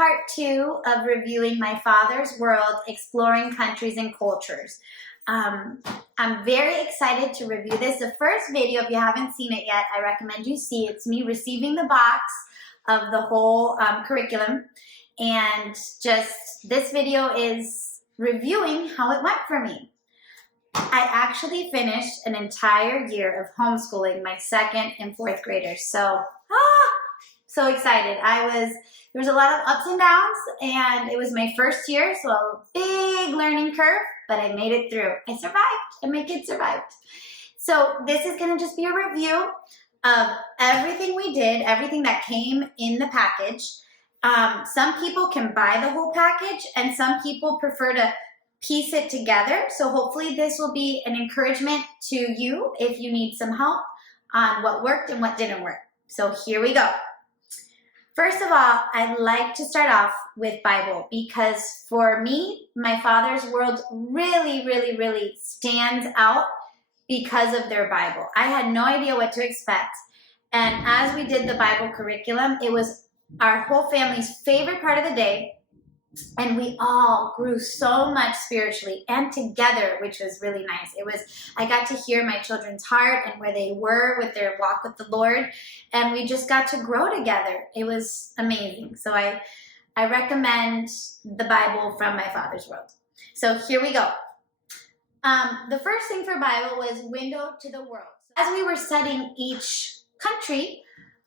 part 2 of reviewing My Father's World, Exploring Countries and Cultures. I'm very excited to review this. The first video, if you haven't seen it yet, I recommend you see. It's me receiving the box of the whole curriculum. And just this video is reviewing how it went for me. I actually finished an entire year of homeschooling my 2nd and 4th graders. So excited. There was a lot of ups and downs, and it was my first year, so a big learning curve, but I made it through. I survived, and my kids survived. So this is gonna just be a review of everything we did, everything that came in the package. Some people can buy the whole package, and some people prefer to piece it together. So hopefully this will be an encouragement to you if you need some help on what worked and what didn't work. So here we go. First of all, I'd like to start off with Bible, because for me, My Father's World really stands out because of their Bible. I had no idea what to expect. And as we did the Bible curriculum, it was our whole family's favorite part of the day. And we all grew so much spiritually and together, which was really nice. I got to hear my children's heart and where they were with their walk with the Lord, and we just got to grow together. It was amazing. So I recommend the Bible from My Father's World. So here we go. The first thing for Bible was Window to the World. As we were studying each country,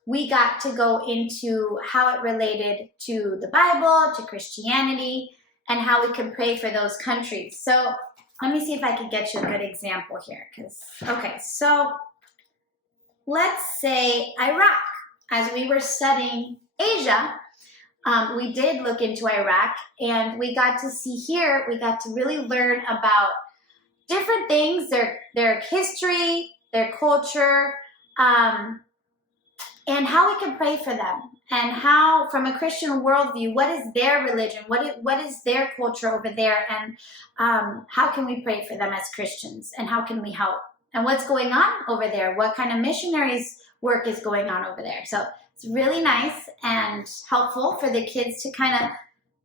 we got to go into how it related to the Bible, to Christianity, and how we could pray for those countries. So let me see if I could get you a good example here. So let's say Iraq. As we were studying Asia, we did look into Iraq, and we got to see here, we got to really learn about different things, their history, their culture, and how we can pray for them, and how, from a Christian worldview, what is their religion, what is their culture over there, and how can we pray for them as Christians, and how can we help, and what's going on over there, what kind of missionaries work is going on over there. So it's really nice and helpful for the kids to kind of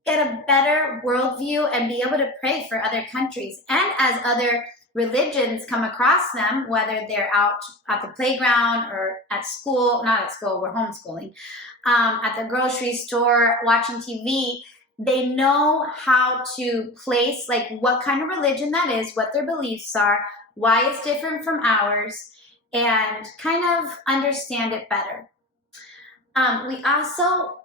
get a better worldview and be able to pray for other countries. And as other religions come across them, whether they're out at the playground or at school, not at school, we're homeschooling, at the grocery store, watching TV, they know how to place like what kind of religion that is, what their beliefs are, why it's different from ours, and kind of understand it better. We also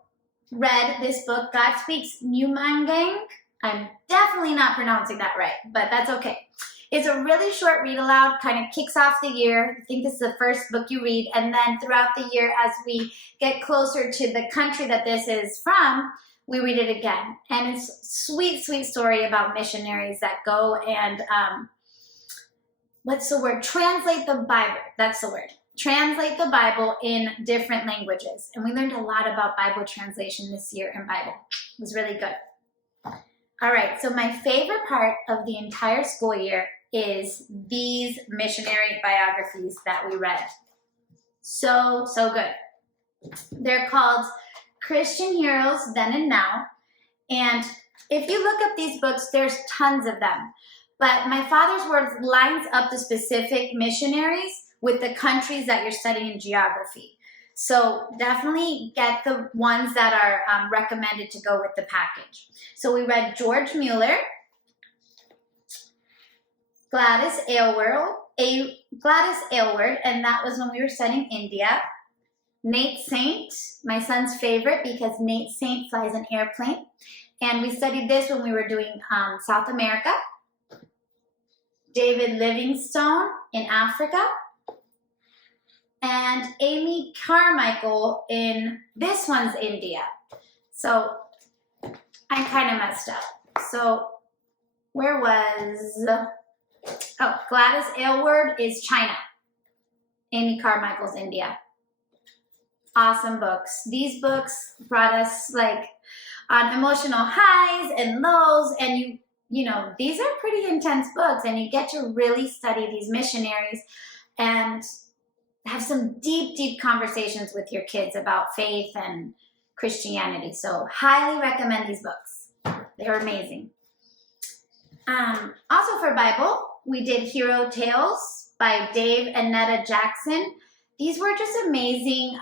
read this book, God Speaks Numangang. I'm definitely not pronouncing that right, but that's okay. It's a really short read aloud, kind of kicks off the year. I think this is the first book you read, and then throughout the year, as we get closer to the country that this is from, we read it again. And it's a sweet, sweet story about missionaries that go and, what's the word? Translate the Bible. That's the word. Translate the Bible in different languages. And we learned a lot about Bible translation this year in Bible. It was really good. All right, so my favorite part of the entire school year is these missionary biographies that we read. So good. They're called Christian Heroes Then and Now. And if you look up these books, there's tons of them. But My Father's World lines up the specific missionaries with the countries that you're studying in geography. So definitely get the ones that are recommended to go with the package. So we read George Mueller, Gladys Aylward, and that was when we were studying India. Nate Saint, my son's favorite because Nate Saint flies an airplane. And we studied this when we were doing South America. David Livingstone in Africa. And Amy Carmichael in, this one's India. So I kind of messed up. So where was, Gladys Aylward is China. Amy Carmichael's India. Awesome books. These books brought us like on emotional highs and lows, and you know, these are pretty intense books, and you get to really study these missionaries and have some deep, deep conversations with your kids about faith and Christianity. So highly recommend these books. They're amazing. Also for Bible, we did Hero Tales by Dave and Netta Jackson. These were just amazing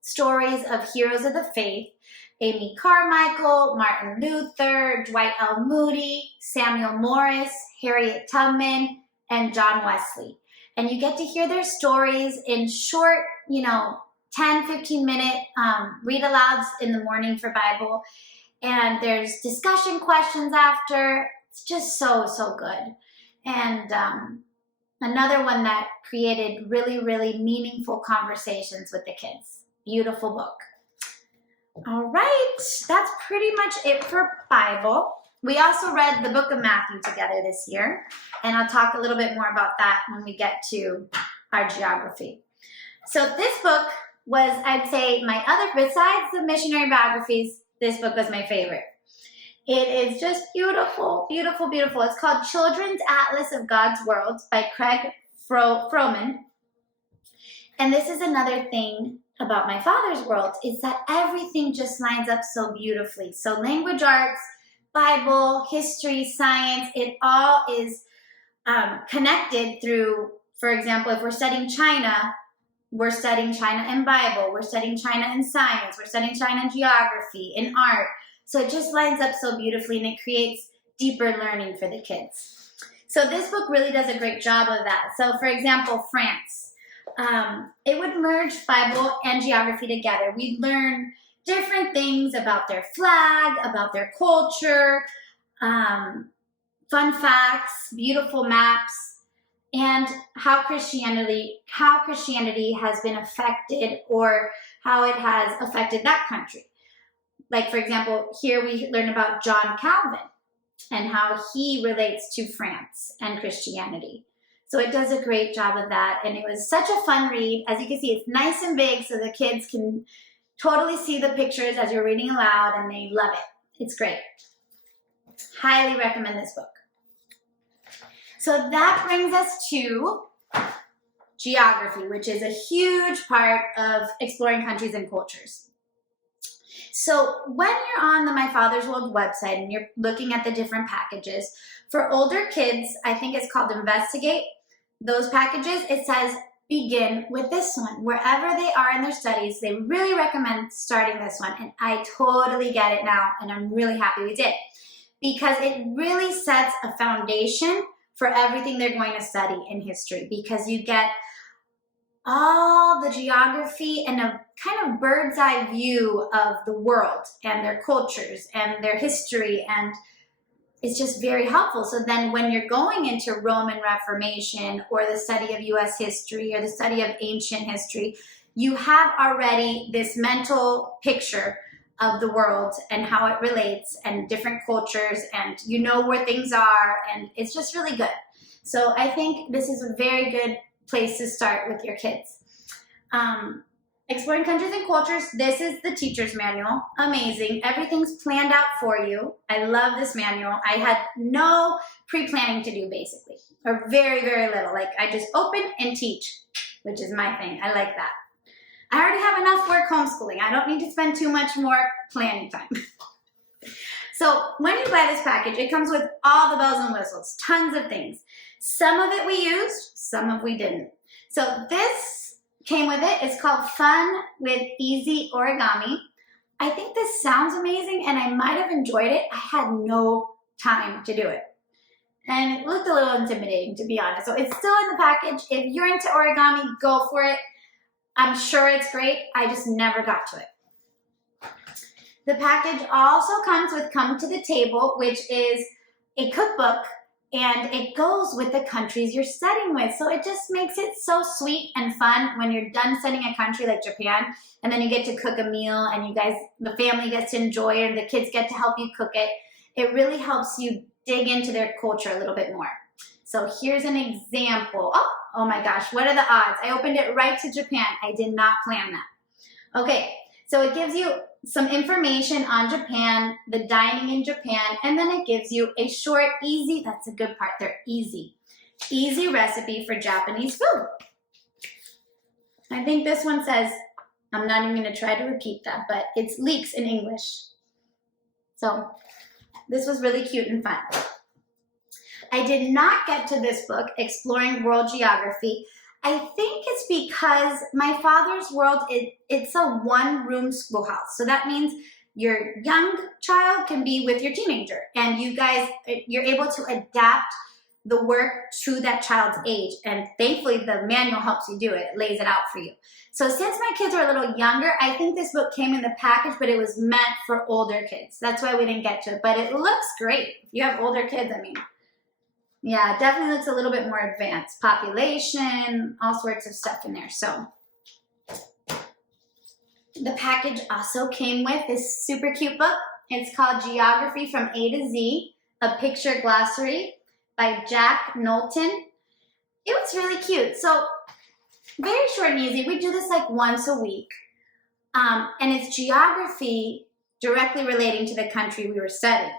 stories of heroes of the faith. Amy Carmichael, Martin Luther, Dwight L. Moody, Samuel Morris, Harriet Tubman, and John Wesley. And you get to hear their stories in short, 10, 15-minute read-alouds in the morning for Bible. And there's discussion questions after. It's just so, so good. And another one that created really, really meaningful conversations with the kids. Beautiful book. All right, that's pretty much it for Bible. We also read the book of Matthew together this year, and I'll talk a little bit more about that when we get to our geography. So this book was, I'd say, besides the missionary biographies, this book was my favorite. It is just beautiful, beautiful, beautiful. It's called Children's Atlas of God's World by Craig Froman. And this is another thing about my father's world, is that everything just lines up so beautifully. So language arts, Bible, history, science, it all is connected through, for example, if we're studying China, we're studying China in Bible, we're studying China in science, we're studying China in geography, in art. So it just lines up so beautifully, and it creates deeper learning for the kids. So this book really does a great job of that. So for example, France. It would merge Bible and geography together. We'd learn different things about their flag, about their culture, fun facts, beautiful maps, and how Christianity has been affected, or how it has affected that country. Like, for example, here we learn about John Calvin and how he relates to France and Christianity. So it does a great job of that, and it was such a fun read. As you can see, it's nice and big, so the kids can totally see the pictures as you're reading aloud, and they love it. It's great. Highly recommend this book. So that brings us to geography, which is a huge part of exploring countries and cultures. So when you're on the My Father's World website and you're looking at the different packages, for older kids, I think it's called Investigate. Those packages, it says begin with this one. Wherever they are in their studies, they really recommend starting this one. And I totally get it now, and I'm really happy we did, because it really sets a foundation for everything they're going to study in history, because you get all the geography and a kind of bird's eye view of the world and their cultures and their history, and it's just very helpful. So then when you're going into Roman Reformation or the study of U.S. history or the study of ancient history, you have already this mental picture of the world and how it relates and different cultures, and you know where things are, and it's just really good. So I think this is a very good place to start with your kids. Exploring Countries and Cultures, this is the teacher's manual. Amazing. Everything's planned out for you. I love this manual. I had no pre-planning to do, basically, or very, very little. Like, I just open and teach, which is my thing. I like that. I already have enough work homeschooling. I don't need to spend too much more planning time. So when you buy this package, it comes with all the bells and whistles, tons of things. Some of it we used, some of we didn't. So this came with it. It's called Fun with Easy Origami. I think this sounds amazing, and I might have enjoyed it. I had no time to do it. And it looked a little intimidating, to be honest. So it's still in the package. If you're into origami, go for it. I'm sure it's great. I just never got to it. The package also comes with Come to the Table, which is a cookbook, and it goes with the countries you're studying with. So it just makes it so sweet and fun when you're done studying a country like Japan, and then you get to cook a meal, and you guys, the family gets to enjoy it, and the kids get to help you cook it. It really helps you dig into their culture a little bit more. So here's an example. Oh my gosh, what are the odds? I opened it right to Japan. I did not plan that. Okay, so it gives you some information on Japan, the dining in Japan, and then it gives you a short, easy, that's a good part, they're easy recipe for Japanese food. I think this one says I'm not even going to try to repeat that, but it's leeks in English. So this was really cute and fun. I did not get to this book, Exploring World Geography. I think it's because my father's world, it's a one-room schoolhouse. So that means your young child can be with your teenager, and you guys, you're able to adapt the work to that child's age. And thankfully, the manual helps you do it. It lays it out for you. So since my kids are a little younger, I think this book came in the package, but it was meant for older kids. That's why we didn't get to it, but it looks great. If you have older kids, I mean, yeah, it definitely looks a little bit more advanced. Population, all sorts of stuff in there. So the package also came with this super cute book. It's called Geography from A to Z, a picture glossary by Jack Knowlton. It was really cute. So very short and easy. We do this like once a week. And it's geography directly relating to the country we were studying.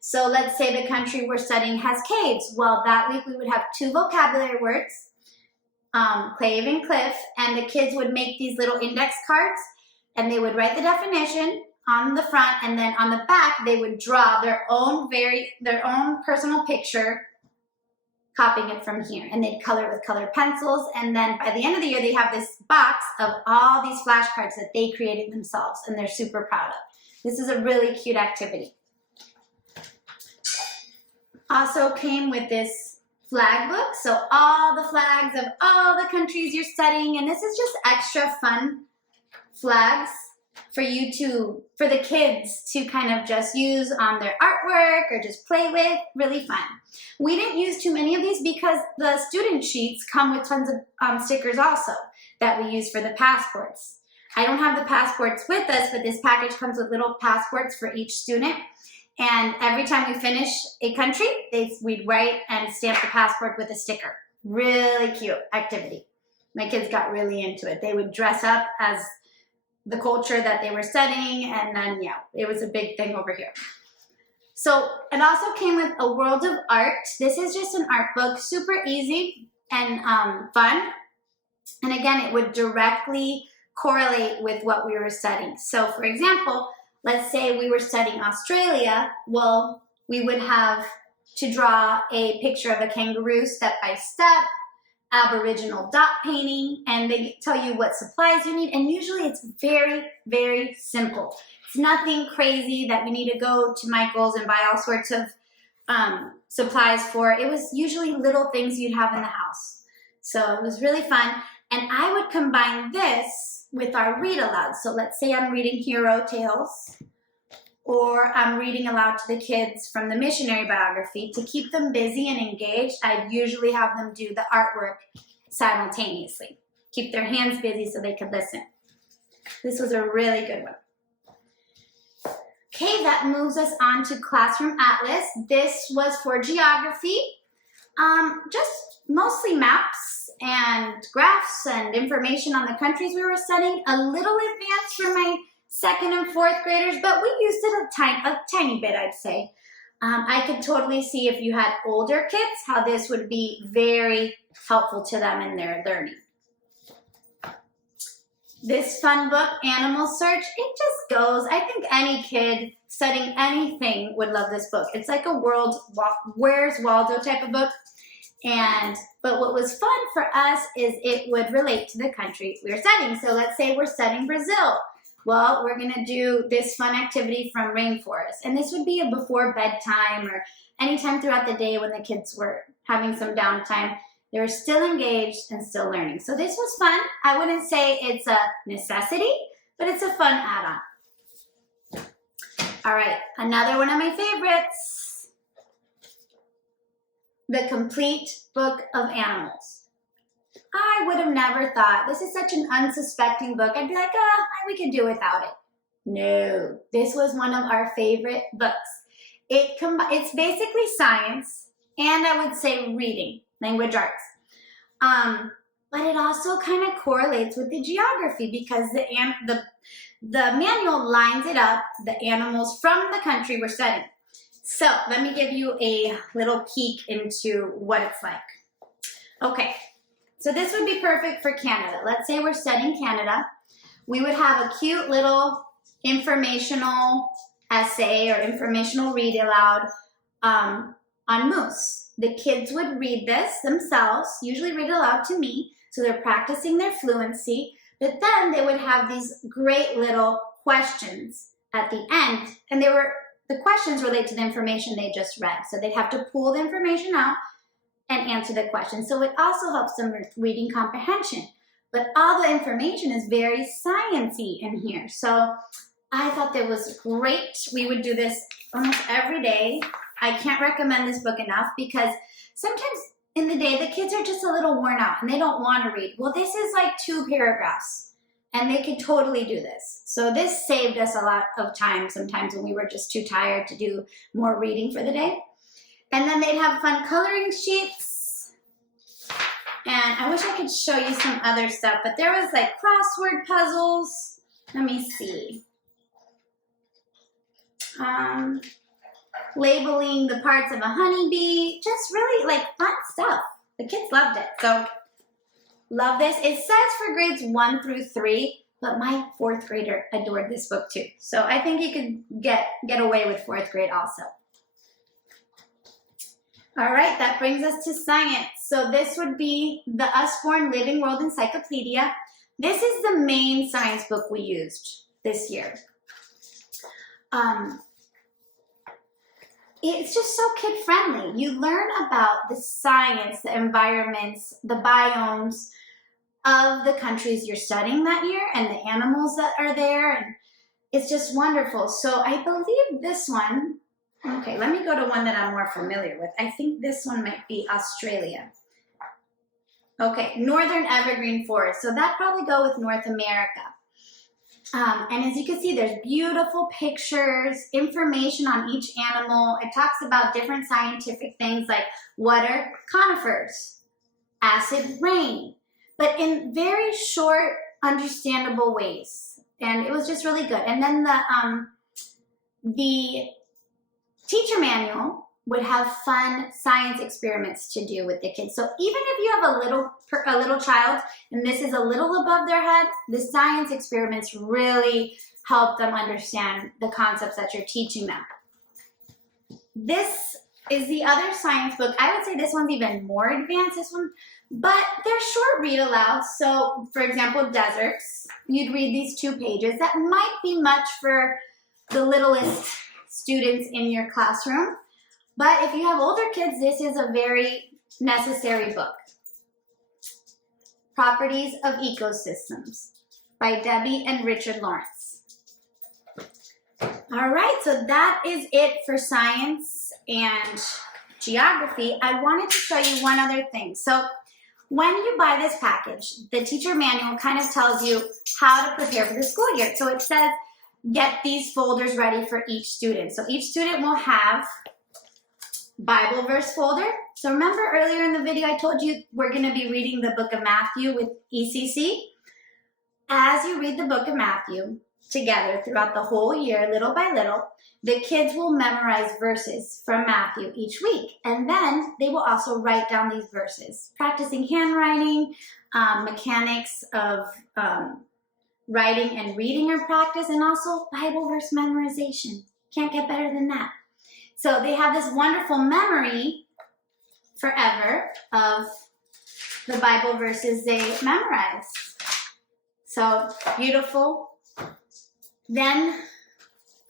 So let's say the country we're studying has caves. Well, that week we would have 2 vocabulary words, cave and cliff, and the kids would make these little index cards, and they would write the definition on the front, and then on the back they would draw their own personal picture, copying it from here, and they'd color it with colored pencils. And then by the end of the year, they have this box of all these flashcards that they created themselves, and they're super proud of. This is a really cute activity. Also came with this flag book, so all the flags of all the countries you're studying, and this is just extra fun flags for the kids to kind of just use on their artwork or just play with. Really fun. We didn't use too many of these because the student sheets come with tons of stickers also that we use for the passports. I don't have the passports with us, but this package comes with little passports for each student. And every time we finish a country, we'd write and stamp the passport with a sticker. Really cute activity. My kids got really into it. They would dress up as the culture that they were studying, and then, yeah, it was a big thing over here. So it also came with a world of art. This is just an art book, super easy and fun. And again, it would directly correlate with what we were studying. So for example, let's say we were studying Australia. Well, we would have to draw a picture of a kangaroo step by step, Aboriginal dot painting, and they tell you what supplies you need. And usually it's very, very simple. It's nothing crazy that we need to go to Michael's and buy all sorts of supplies for. It was usually little things you'd have in the house. So it was really fun. And I would combine this with our read aloud. So let's say I'm reading Hero Tales, or I'm reading aloud to the kids from the missionary biography. To keep them busy and engaged, I'd usually have them do the artwork simultaneously. Keep their hands busy so they could listen. This was a really good one. Okay, that moves us on to Classroom Atlas. This was for geography, just mostly maps and graphs and information on the countries we were studying. A little advanced for my 2nd and 4th graders, but we used it a tiny bit, I'd say. I could totally see if you had older kids, how this would be very helpful to them in their learning. This fun book, Animal Search, it just goes. I think any kid studying anything would love this book. It's like a Where's Waldo type of book. But what was fun for us is it would relate to the country we were studying. So let's say we're studying Brazil. Well, we're going to do this fun activity from rainforest. And this would be before bedtime or anytime throughout the day when the kids were having some downtime. They were still engaged and still learning. So this was fun. I wouldn't say it's a necessity, but it's a fun add-on. All right, another one of my favorites. The Complete Book of Animals. I would have never thought, this is such an unsuspecting book. I'd be like, we could do without it. No, this was one of our favorite books. It's basically science, and I would say reading, language arts. But it also kind of correlates with the geography because the manual lines it up, the animals from the country we're studying. So let me give you a little peek into what it's like. Okay, so this would be perfect for Canada. Let's say we're studying Canada. we would have a cute little informational essay or informational read aloud on moose. The kids would read this themselves, usually read it aloud to me, so they're practicing their fluency, but then they would have these great little questions at the end, and the questions relate to the information they just read, so they'd have to pull the information out and answer the question. So it also helps them with reading comprehension, but all the information is very sciencey in here. So I thought that was great. We would do this almost every day. I can't recommend this book enough because sometimes in the day the kids are just a little worn out and they don't want to read. Well, this is like 2 paragraphs and they could totally do this. So this saved us a lot of time sometimes when we were just too tired to do more reading for the day. And then they'd have fun coloring sheets. And I wish I could show you some other stuff, but there was like crossword puzzles. Let me see. Labeling the parts of a honeybee, just really like fun stuff. The kids loved it. So love this. It says for grades 1 through 3, but my 4th grader adored this book too. So I think you could get away with 4th grade also. All right, that brings us to science. So this would be the Usborne Living World Encyclopedia. This is the main science book we used this year. It's just so kid-friendly. You learn about the science, the environments, the biomes of the countries you're studying that year and the animals that are there. And it's just wonderful. So I believe this one, okay, let me go to one that I'm more familiar with. I think this one might be Australia. Okay, Northern Evergreen Forest. So that'd probably go with North America. And as you can see, there's beautiful pictures, information on each animal. It talks about different scientific things like what are conifers, acid rain, but in very short, understandable ways. And it was just really good. And then the teacher manual would have fun science experiments to do with the kids. So even if you have a little child and this is a little above their head, the science experiments really help them understand the concepts that you're teaching them. This is the other science book. I would say this one's even more advanced, this one, but they're short read alouds. So for example, deserts, you'd read these 2 pages. That might be much for the littlest students in your classroom. But if you have older kids, this is a very necessary book. Properties of Ecosystems by Debbie and Richard Lawrence. All right, so that is it for science and geography. I wanted to show you one other thing. So when you buy this package, the teacher manual kind of tells you how to prepare for the school year. So it says, get these folders ready for each student. So each student will have Bible verse folder. So remember earlier in the video I told you we're going to be reading the book of Matthew with ECC. As you read the book of Matthew together throughout the whole year, little by little, the kids will memorize verses from Matthew each week. And then they will also write down these verses, practicing handwriting, mechanics of writing and reading or practice, and also Bible verse memorization. Can't get better than that. So they have this wonderful memory forever of the Bible verses they memorize. So beautiful. Then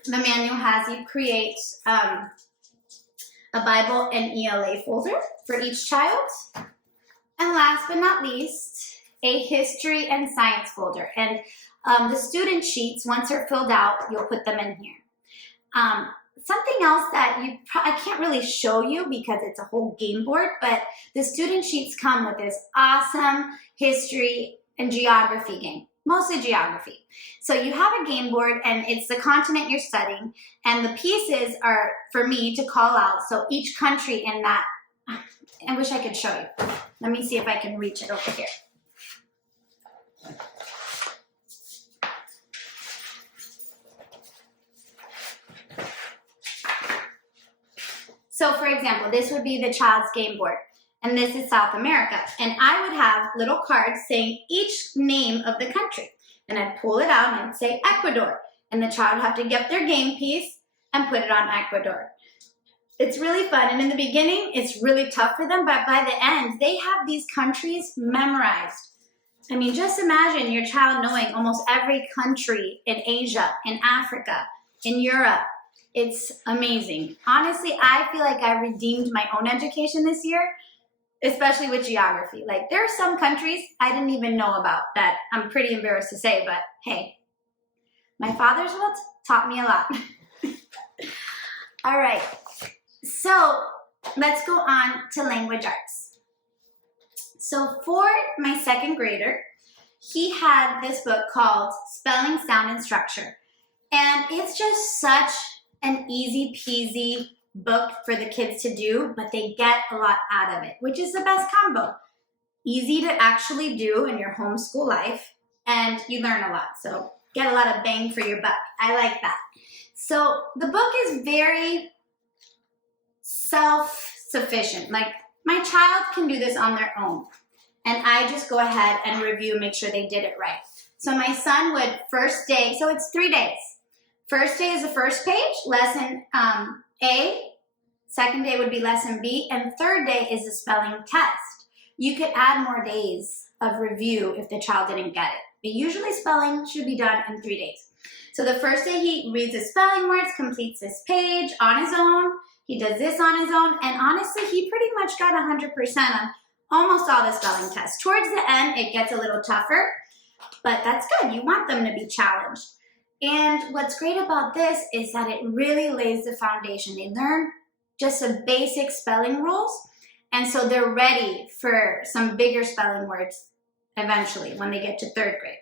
the manual has you create a Bible and ELA folder for each child. And last but not least, a history and science folder. And the student sheets, once they're filled out, you'll put them in here. Something else that I can't really show you because it's a whole game board, but the student sheets come with this awesome history and geography game, mostly geography. So you have a game board and it's the continent you're studying, and the pieces are for me to call out. So each country in that, I wish I could show you. Let me see if I can reach it over here. So for example, this would be the child's game board, and this is South America. And I would have little cards saying each name of the country. And I'd pull it out and I'd say Ecuador. And the child would have to get their game piece and put it on Ecuador. It's really fun. And in the beginning, it's really tough for them, but by the end, they have these countries memorized. I mean, just imagine your child knowing almost every country in Asia, in Africa, in Europe. It's amazing. Honestly, I feel like I redeemed my own education this year, especially with geography. Like, there are some countries I didn't even know about that I'm pretty embarrassed to say, but hey, my father's world taught me a lot. All right, so let's go on to language arts. So for my second grader, he had this book called Spelling, Sound, and Structure. And it's just such an easy peasy book for the kids to do, but they get a lot out of it, which is the best combo. Easy to actually do in your homeschool life, and you learn a lot. So get a lot of bang for your buck. I like that. So the book is very self-sufficient. Like, my child can do this on their own. And I just go ahead and review, make sure they did it right. So my son would first day, so it's 3 days. First day is the first page, lesson A. Second day would be lesson B. And third day is the spelling test. You could add more days of review if the child didn't get it. But usually spelling should be done in 3 days. So the first day he reads his spelling words, completes this page on his own. He does this on his own. And honestly, he pretty much got 100% on almost all the spelling tests. Towards the end, it gets a little tougher, but that's good. You want them to be challenged. And what's great about this is that it really lays the foundation. They learn just some basic spelling rules, and so they're ready for some bigger spelling words eventually when they get to third grade.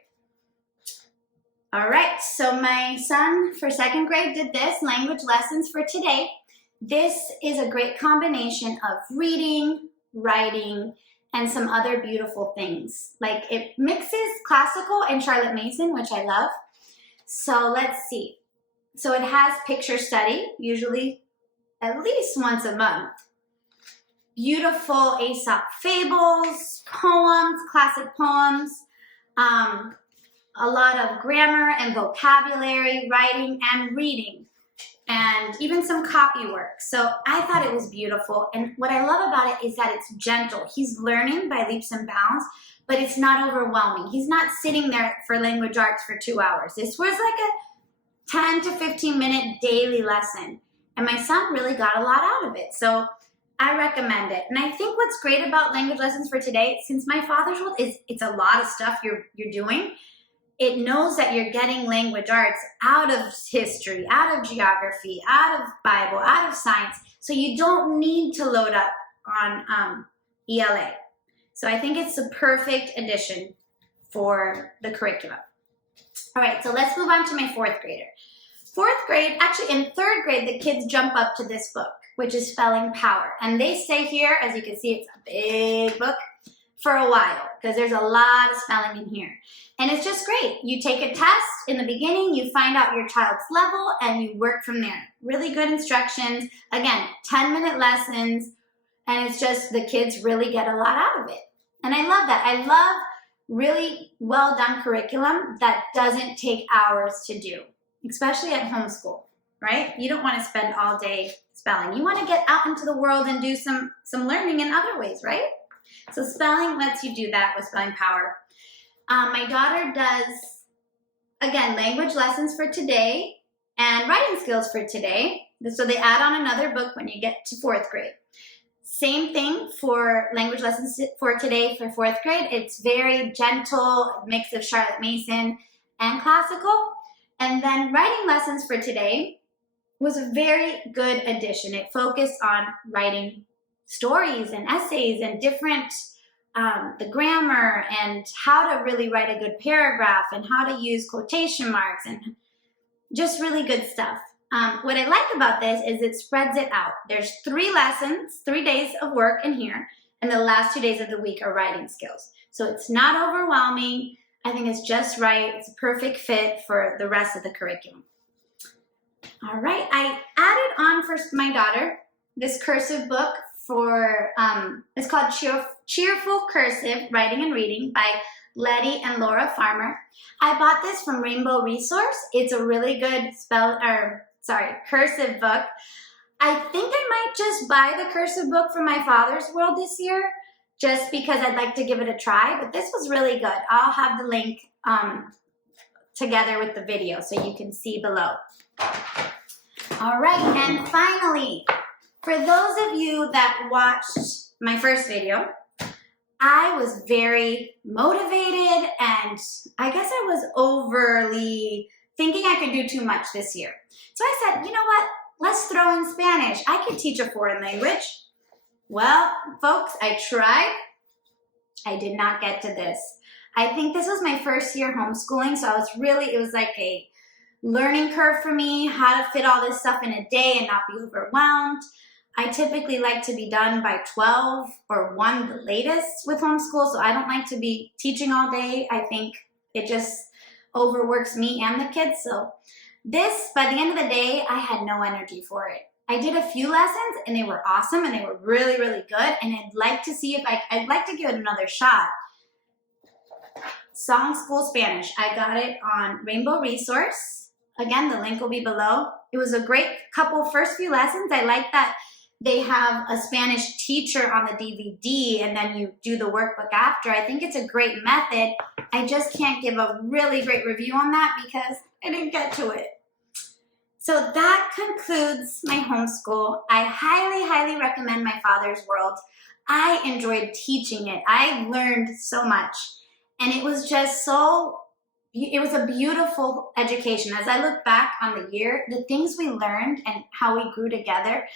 All right, so my son for second grade did this, language lessons for today. This is a great combination of reading, writing, and some other beautiful things. Like, it mixes classical and Charlotte Mason, which I love. So let's see. So it has picture study, usually at least once a month. Beautiful Aesop fables, poems, classic poems, a lot of grammar and vocabulary, writing and reading, and even some copy work. So I thought it was beautiful. And what I love about it is that it's gentle. He's learning by leaps and bounds, but it's not overwhelming. He's not sitting there for language arts for 2 hours. This was like a 10 to 15 minute daily lesson. And my son really got a lot out of it. So I recommend it. And I think what's great about language lessons for today, since my father's world is, it's a lot of stuff you're doing, it knows that you're getting language arts out of history, out of geography, out of Bible, out of science. So you don't need to load up on ELA. So I think it's a perfect addition for the curriculum. All right, so let's move on to my fourth grader. Fourth grade, actually in third grade, the kids jump up to this book, which is Spelling Power. And they stay here, as you can see, it's a big book, for a while, because there's a lot of spelling in here. And it's just great. You take a test in the beginning, you find out your child's level, and you work from there. Really good instructions. Again, 10-minute lessons, and it's just the kids really get a lot out of it. And I love that. I love really well done curriculum that doesn't take hours to do, especially at homeschool, right? You don't want to spend all day spelling. You want to get out into the world and do some learning in other ways, right? So spelling lets you do that with Spelling Power. My daughter does, again, language lessons for today and writing skills for today. So they add on another book when you get to fourth grade. Same thing for language lessons for today for fourth grade. It's very gentle, mix of Charlotte Mason and classical. And then writing lessons for today was a very good addition. It focused on writing stories and essays and different, the grammar and how to really write a good paragraph and how to use quotation marks and just really good stuff. What I like about this is it spreads it out. There's 3 lessons, 3 days of work in here, and the last 2 days of the week are writing skills. So it's not overwhelming. I think it's just right. It's a perfect fit for the rest of the curriculum. All right, I added on for my daughter this cursive book for, it's called Cheerful Cursive Writing and Reading by Letty and Laura Farmer. I bought this from Rainbow Resource. It's a really good cursive book. I think I might just buy the cursive book for my father's world this year, just because I'd like to give it a try, but this was really good. I'll have the link together with the video so you can see below. All right, and finally, for those of you that watched my first video, I was very motivated and I guess I was overly thinking I could do too much this year. So I said, you know what? Let's throw in Spanish. I could teach a foreign language. Well, folks, I tried. I did not get to this. I think this was my first year homeschooling, so it was like a learning curve for me, how to fit all this stuff in a day and not be overwhelmed. I typically like to be done by 12 or 1 the latest with homeschool, so I don't like to be teaching all day. I think it just overworks me and the kids. So this, by the end of the day, I had no energy for it. I did a few lessons and they were awesome and they were really, really good. And I'd like to see if I'd like to give it another shot. Song School Spanish. I got it on Rainbow Resource. Again, the link will be below. It was a great first few lessons. I like that they have a Spanish teacher on the DVD and then you do the workbook after. I think it's a great method. I just can't give a really great review on that because I didn't get to it. So that concludes my homeschool. I highly, highly recommend My Father's World. I enjoyed teaching it. I learned so much. And it was just it was a beautiful education. As I look back on the year, the things we learned and how we grew together,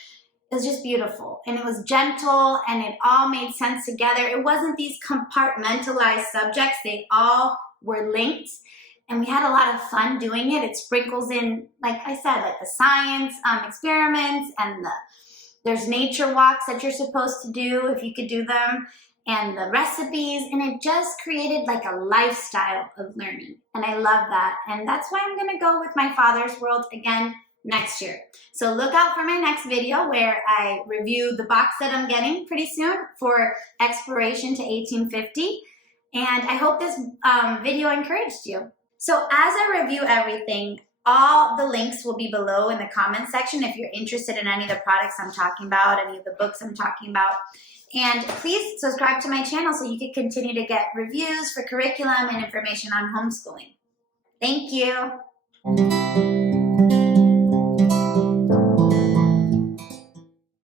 it was just beautiful. And it was gentle and it all made sense together. It wasn't these compartmentalized subjects. They all were linked. And we had a lot of fun doing it. It sprinkles in, like I said, like the science experiments and there's nature walks that you're supposed to do if you could do them, and the recipes, and it just created like a lifestyle of learning. And I love that. And that's why I'm gonna go with My Father's World again next year. So look out for my next video where I review the box that I'm getting pretty soon for Exploration to 1850. And I hope this video encouraged you. So as I review everything, all the links will be below in the comment section if you're interested in any of the products I'm talking about, any of the books I'm talking about. And please subscribe to my channel so you can continue to get reviews for curriculum and information on homeschooling. Thank you.